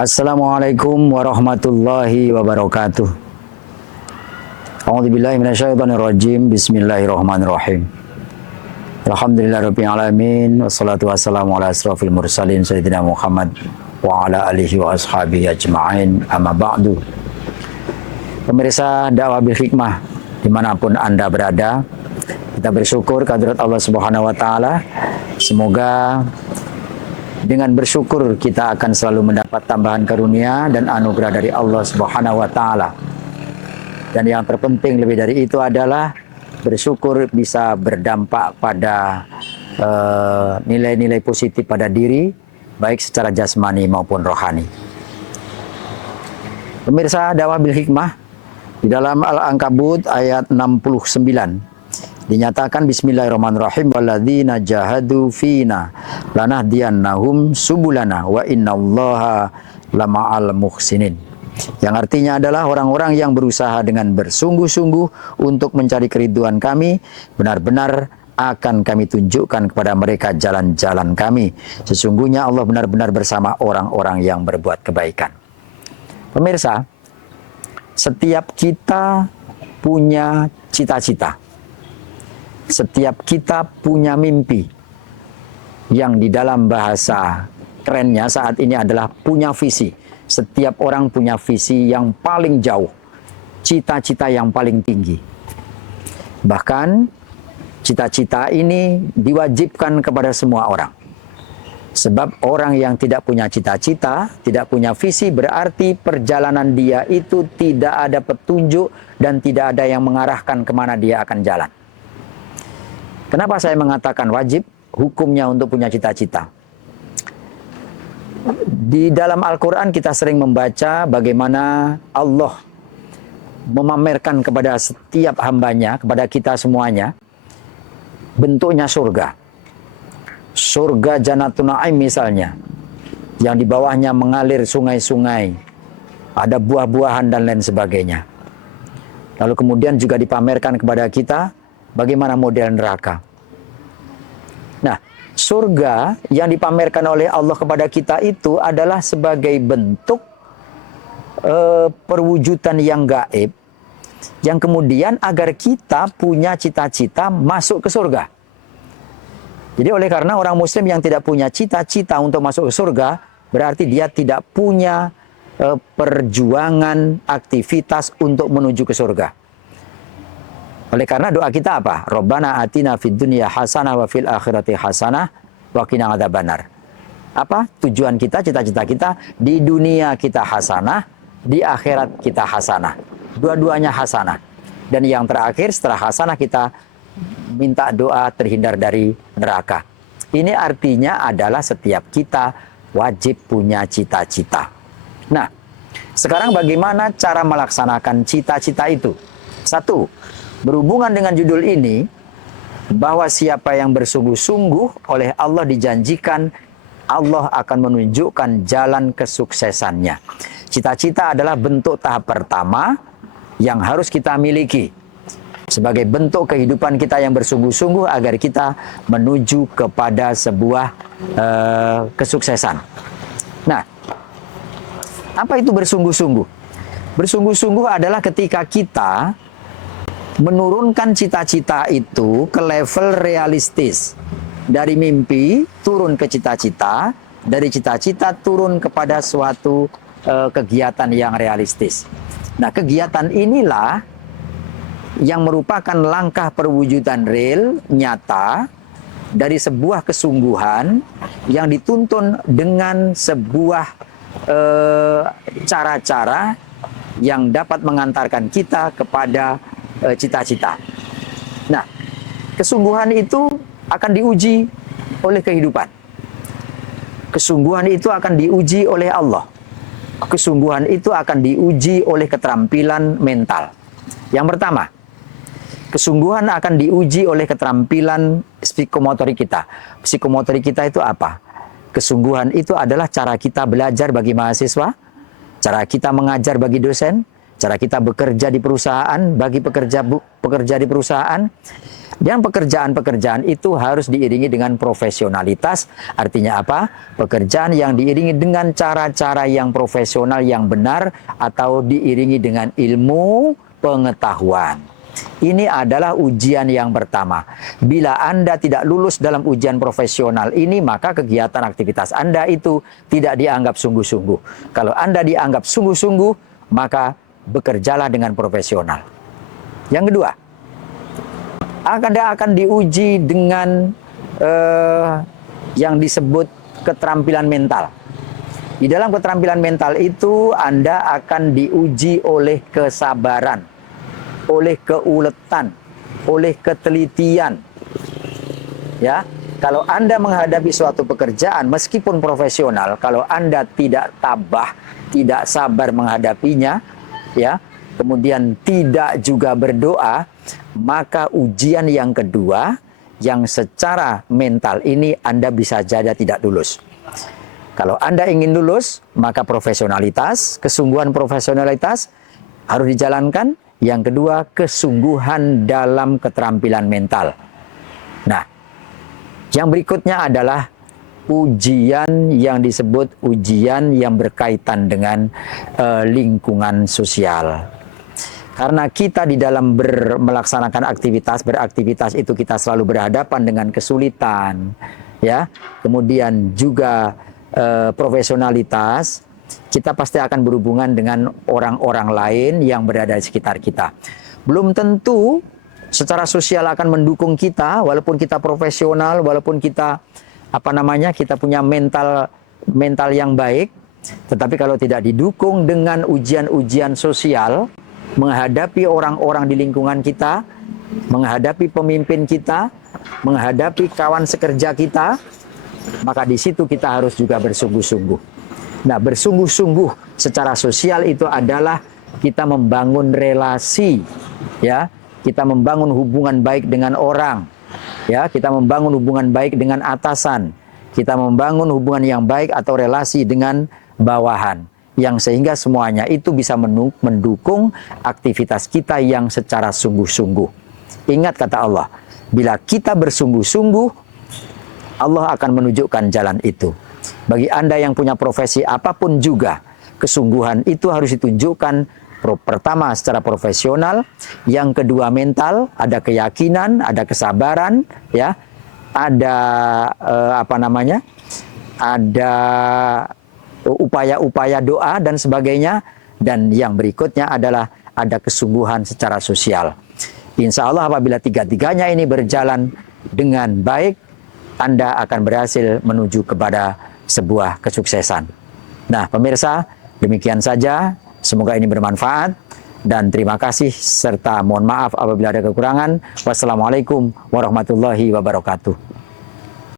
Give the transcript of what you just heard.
Assalamualaikum warahmatullahi wabarakatuh. A'udzubillahi minasyaitonirrajim. Bismillahirrahmanirrahim. Alhamdulillahirabbil alamin wassalatu wassalamu ala asrofil mursalin sayyidina Muhammad wa ala alihi wa ashabihi ajma'in. Amma ba'du. Pemirsa dakwah bil hikmah dimanapun Anda berada, kita bersyukur kehadirat Allah Subhanahu wa taala. Semoga dengan bersyukur kita akan selalu mendapat tambahan karunia dan anugerah dari Allah Subhanahu wa taala. Dan yang terpenting lebih dari itu adalah bersyukur bisa berdampak pada nilai-nilai positif pada diri, baik secara jasmani maupun rohani. Pemirsa dakwah bil hikmah, di dalam Al-Ankabut ayat 69 dinyatakan bismillahirrahmanirrahim, walladzina jahadu fina lanahdiyannahum subulana wa innallaha lama'al muhsinin. Yang artinya adalah orang-orang yang berusaha dengan bersungguh-sungguh untuk mencari keriduan kami, benar-benar akan kami tunjukkan kepada mereka jalan-jalan kami. Sesungguhnya Allah benar-benar bersama orang-orang yang berbuat kebaikan. Pemirsa, setiap kita punya cita-cita. Setiap kita punya mimpi, yang di dalam bahasa kerennya saat ini adalah punya visi. Setiap orang punya visi yang paling jauh, cita-cita yang paling tinggi. Bahkan cita-cita ini diwajibkan kepada semua orang. Sebab orang yang tidak punya cita-cita, tidak punya visi, berarti perjalanan dia itu tidak ada petunjuk dan tidak ada yang mengarahkan kemana dia akan jalan. Kenapa saya mengatakan wajib hukumnya untuk punya cita-cita? Di dalam Al-Quran kita sering membaca bagaimana Allah memamerkan kepada setiap hambanya, kepada kita semuanya, bentuknya surga. Surga Jannatun Na'im misalnya, yang di bawahnya mengalir sungai-sungai, ada buah-buahan dan lain sebagainya. Lalu kemudian juga dipamerkan kepada kita bagaimana model neraka. Nah, surga yang dipamerkan oleh Allah kepada kita itu adalah sebagai bentuk perwujudan yang gaib, yang kemudian agar kita punya cita-cita masuk ke surga. Jadi oleh karena orang muslim yang tidak punya cita-cita untuk masuk ke surga, berarti dia tidak punya perjuangan aktivitas untuk menuju ke surga. Oleh karena doa kita apa? Rabbana atina fid dunya hasanah wa fil akhirati hasanah wa qina adzabannar. Apa tujuan kita, cita-cita kita? Di dunia kita hasanah, di akhirat kita hasanah. Dua-duanya hasanah. Dan yang terakhir setelah hasanah kita minta doa terhindar dari neraka. Ini artinya adalah setiap kita wajib punya cita-cita. Nah, sekarang bagaimana cara melaksanakan cita-cita itu? Satu, berhubungan dengan judul ini, bahwa siapa yang bersungguh-sungguh oleh Allah dijanjikan Allah akan menunjukkan jalan kesuksesannya. Cita-cita adalah bentuk tahap pertama yang harus kita miliki sebagai bentuk kehidupan kita yang bersungguh-sungguh agar kita menuju kepada sebuah kesuksesan. Nah, apa itu bersungguh-sungguh? Bersungguh-sungguh adalah ketika kita menurunkan cita-cita itu ke level realistis. Dari mimpi turun ke cita-cita, dari cita-cita turun kepada suatu kegiatan yang realistis. Nah, kegiatan inilah yang merupakan langkah perwujudan real, nyata, dari sebuah kesungguhan yang dituntun dengan sebuah cara-cara yang dapat mengantarkan kita kepada cita-cita. Nah, kesungguhan itu akan diuji oleh kehidupan. Kesungguhan itu akan diuji oleh Allah. Kesungguhan itu akan diuji oleh keterampilan mental. Yang pertama, kesungguhan akan diuji oleh keterampilan psikomotorik kita. Psikomotorik kita itu apa? Kesungguhan itu adalah cara kita belajar bagi mahasiswa, cara kita mengajar bagi dosen, cara kita bekerja di perusahaan, bagi pekerja di perusahaan, Dan pekerjaan-pekerjaan itu harus diiringi dengan profesionalitas. Artinya apa? Pekerjaan yang diiringi dengan cara-cara yang profesional, yang benar, atau diiringi dengan ilmu pengetahuan. Ini adalah ujian yang pertama. Bila Anda tidak lulus dalam ujian profesional ini, maka kegiatan aktivitas Anda itu tidak dianggap sungguh-sungguh. Kalau Anda dianggap sungguh-sungguh, maka bekerjalah dengan profesional. Yang kedua, Anda akan diuji dengan yang disebut keterampilan mental. Di dalam keterampilan mental itu Anda akan diuji oleh kesabaran, oleh keuletan, oleh ketelitian. Ya, kalau Anda menghadapi suatu pekerjaan meskipun profesional, kalau Anda tidak tabah, tidak sabar menghadapinya, ya, kemudian tidak juga berdoa, maka ujian yang kedua yang secara mental ini Anda bisa jadi tidak lulus. Kalau Anda ingin lulus, maka profesionalitas, kesungguhan profesionalitas harus dijalankan. Yang kedua, kesungguhan dalam keterampilan mental. Nah, yang berikutnya adalah ujian yang disebut ujian yang berkaitan dengan lingkungan sosial. Karena kita di dalam melaksanakan beraktivitas itu kita selalu berhadapan dengan kesulitan, ya. Kemudian juga profesionalitas, kita pasti akan berhubungan dengan orang-orang lain yang berada di sekitar kita. Belum tentu secara sosial akan mendukung kita, walaupun kita profesional, walaupun kita kita punya mental yang baik, tetapi kalau tidak didukung dengan ujian-ujian sosial, menghadapi orang-orang di lingkungan kita, menghadapi pemimpin kita, menghadapi kawan sekerja kita, maka di situ kita harus juga bersungguh-sungguh. Nah, bersungguh-sungguh secara sosial itu adalah kita membangun relasi, ya. Kita membangun hubungan baik dengan orang, ya. Kita membangun hubungan baik dengan atasan. Kita membangun hubungan yang baik atau relasi dengan bawahan, yang sehingga semuanya itu bisa mendukung aktivitas kita yang secara sungguh-sungguh. Ingat kata Allah, bila kita bersungguh-sungguh, Allah akan menunjukkan jalan itu. Bagi Anda yang punya profesi apapun juga, kesungguhan itu harus ditunjukkan pertama secara profesional, yang kedua mental, ada keyakinan, ada kesabaran, ya, ada ada upaya-upaya doa dan sebagainya, dan yang berikutnya adalah ada kesungguhan secara sosial. Insya Allah apabila tiga-tiganya ini berjalan dengan baik, Anda akan berhasil menuju kepada sebuah kesuksesan. Nah, pemirsa, demikian saja. Semoga ini bermanfaat dan terima kasih serta mohon maaf apabila ada kekurangan. Wassalamualaikum warahmatullahi wabarakatuh.